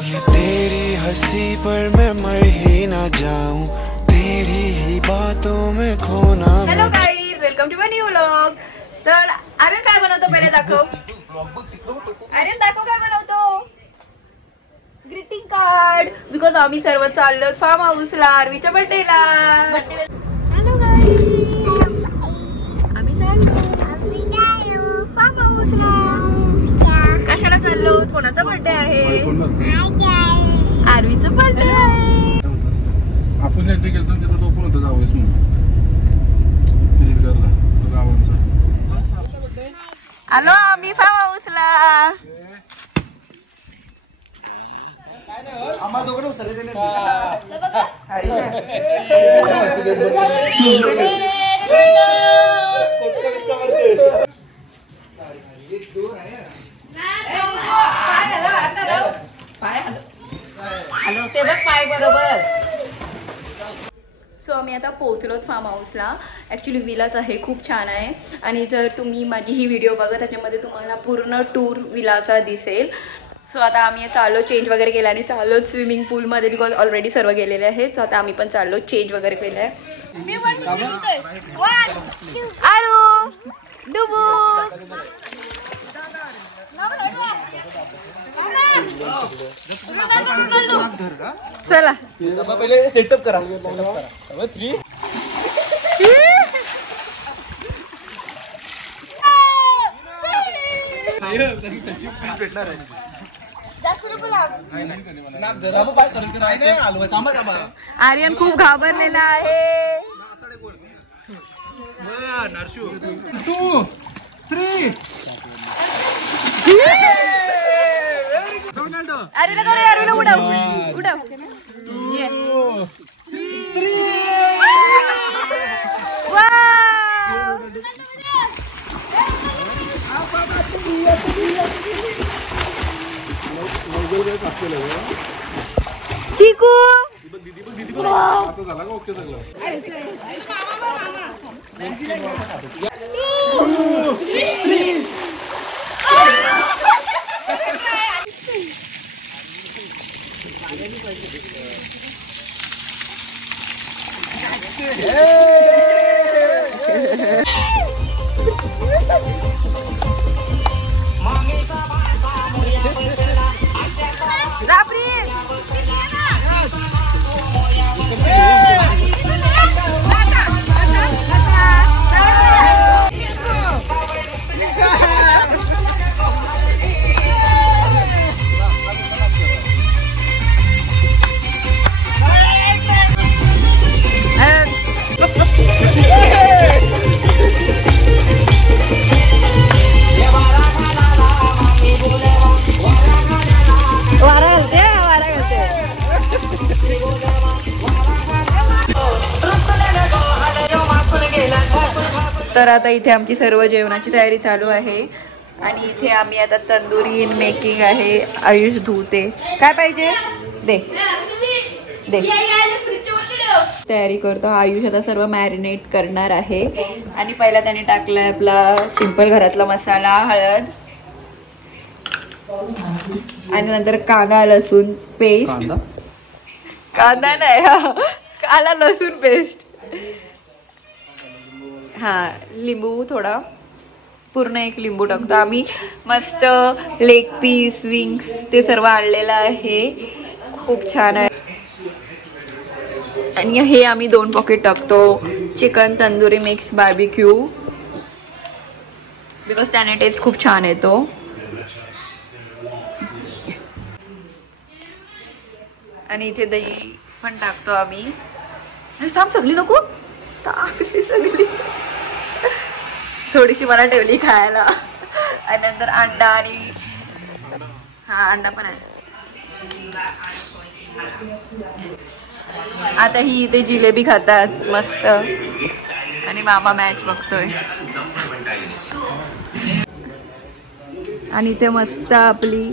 ये तेरी हंसी पर मैं मर ही ना जाऊं, तेरी ही बातों में खोना। Hello guys, welcome to my new vlog. तर अरे काय बनवतो पहिले दाखव। अरे दाखव काय बनवतो। ग्रीटिंग कार्ड, बिकॉज आम्ही सर्व चाललो फार्म हाऊसला आरवीच्या बर्थडेला। हेलो गाइस, आम्ही चाललो फार्म हाऊसला। कशाला चाललो? कोणाचा बर्थडे आहे? आरवीचा बर्थडे आहे। आपण एंट्री केलं तिथं तो पण होता जावंस म्हणून त्रिविक्रमला तो गावांचा। आलो आम्ही फार्म हाऊसला। आम्हाला दोघं सगळे दिले ते बघ पाय बरोबर। सो आम्ही आता पोहोचलोत फार्म हाऊसला। ॲक्च्युली विलाच आहे, खूप छान आहे। आणि जर तुम्ही माझी ही व्हिडिओ बघा त्याच्यामध्ये तुम्हाला पूर्ण टूर विलाचा दिसेल। सो आता आम्ही चाललो, चेंज वगैरे केलं आणि चाललो स्विमिंग पूलमध्ये, बिकॉज ऑलरेडी सर्व गेलेले आहेत। सो आता आम्ही पण चाललो, चेंज वगैरे केलं आहे। आरू डुबू चला पहिले सेटअप करा। 3 भेटणार आहे। आर्यन खूप घाबरलेला आहे। 2 3 आरूला करू, आरूला उडव उडव। ये वाव, चिकू ओके सगळं। तर आता इथे आमची सर्व जेवणाची तयारी चालू आहे। आणि इथे आम्ही आता तंदुरी मेकिंग आहे। आयुष धुते, काय पाहिजे दे दे, तयारी करतो। आयुष आता सर्व मॅरिनेट करणार आहे। आणि पहिला त्याने टाकलाय आपला सिंपल घरातला मसाला, हळद, आणि नंतर कांदा लसूण पेस्ट, कांदा नाही आला लसूण पेस्ट, हा लिंबू थोडा, पूर्ण एक लिंबू टाकतो आम्ही। मस्त लेग पीस, विंग्स ते सर्व आणलेलं आहे, खूप छान आहे। आणि हे आम्ही 2 पॉकेट टाकतो chicken tandoori mix barbecue, because त्याने टेस्ट खूप छान येतो। आणि इथे दही पण टाकतो आम्ही। थांब, सगळी नको टाकली, सगळी थोडीशी मला ठेवली खायला। आणि नंतर अंडा, आणि हा अंडा पण आहे। आता ही इथे जिलेबी खातात मस्त, आणि मामा मॅच बघतोय। आणि इथे मस्त आपली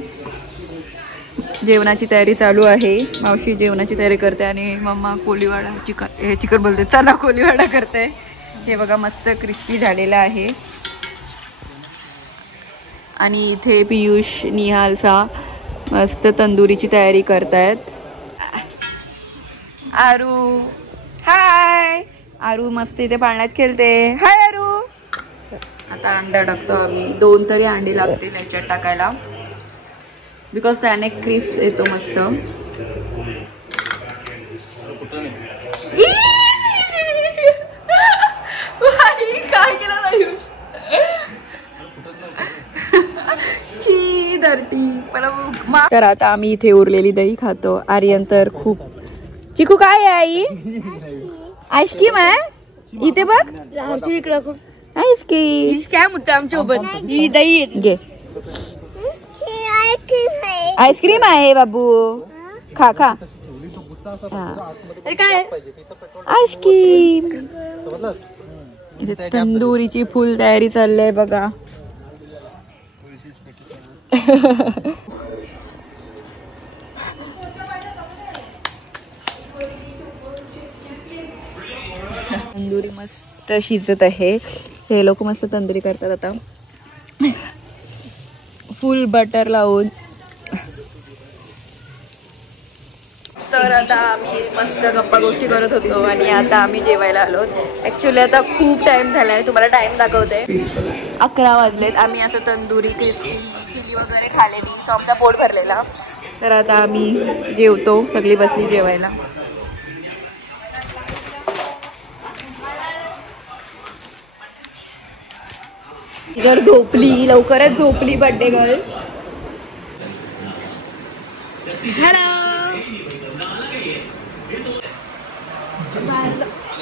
जेवणाची तयारी चालू आहे। मावशी जेवणाची तयारी करते आणि मम्मा कोलीवाडा चिकन बोलते, चला कोलीवाडा करते। हे बघा मस्त क्रिस्पी झालेला आहे। आणि इथे पियुष निहालचा मस्त तंदुरीची तयारी करतायत. आरू हाय. आरू मस्त इथे पाण्यात खेळते. हाय आरू. आता अंडा टाकतो आम्ही. 2 तरी अंडी लागतील याच्यात टाकायला बिकॉज त्याने क्रिस्प येतो मस्त. काय केलं नाही ची धरती. तर आता आम्ही इथे उरलेली दही खातो. आर्यन तर खूप. चिकू काय आहे आई? आईस्क्रीम आहे इथे बघ. आईस्क्रीम काय म्हणतो आमच्यासोबत ही दही घे. आईस्क्रीम आहे बाबू. खा खा. काय आईस्क्रीम. इथे तंदुरीची फुल तयारी चालली आहे बघा. तंदुरी मस्त शिजत आहे. हे लोक मस्त तंदुरी करतात आता फुल बटर लावून. तर आता आम्ही मस्त गप्पा गोष्टी करत होतो आणि आता आम्ही जेवायला आलो. ऍक्च्युली आता खूप टाइम झालाय. तुम्हाला टाइम दाखवते. 11 वाजलेत. आम्ही असं तंदुरी क्रिस्पी चिली वगैरे खालेली सो आमचा पोट भरलेला. तर आता आम्ही जेवतो. सगळी बसली जेवायला. जर झोपली लवकरच झोपली बर्थडे गर्ल. हॅलो.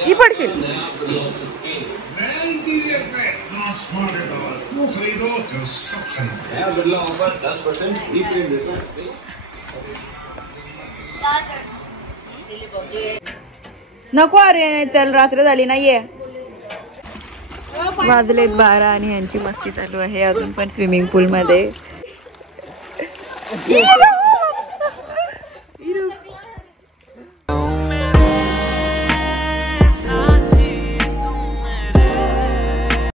ही पडशील. नको अरे चल रात्र झाली नाहीये. वाजलेत 12 आणि यांची मस्ती चालू आहे अजून पण स्विमिंग पूल मध्ये.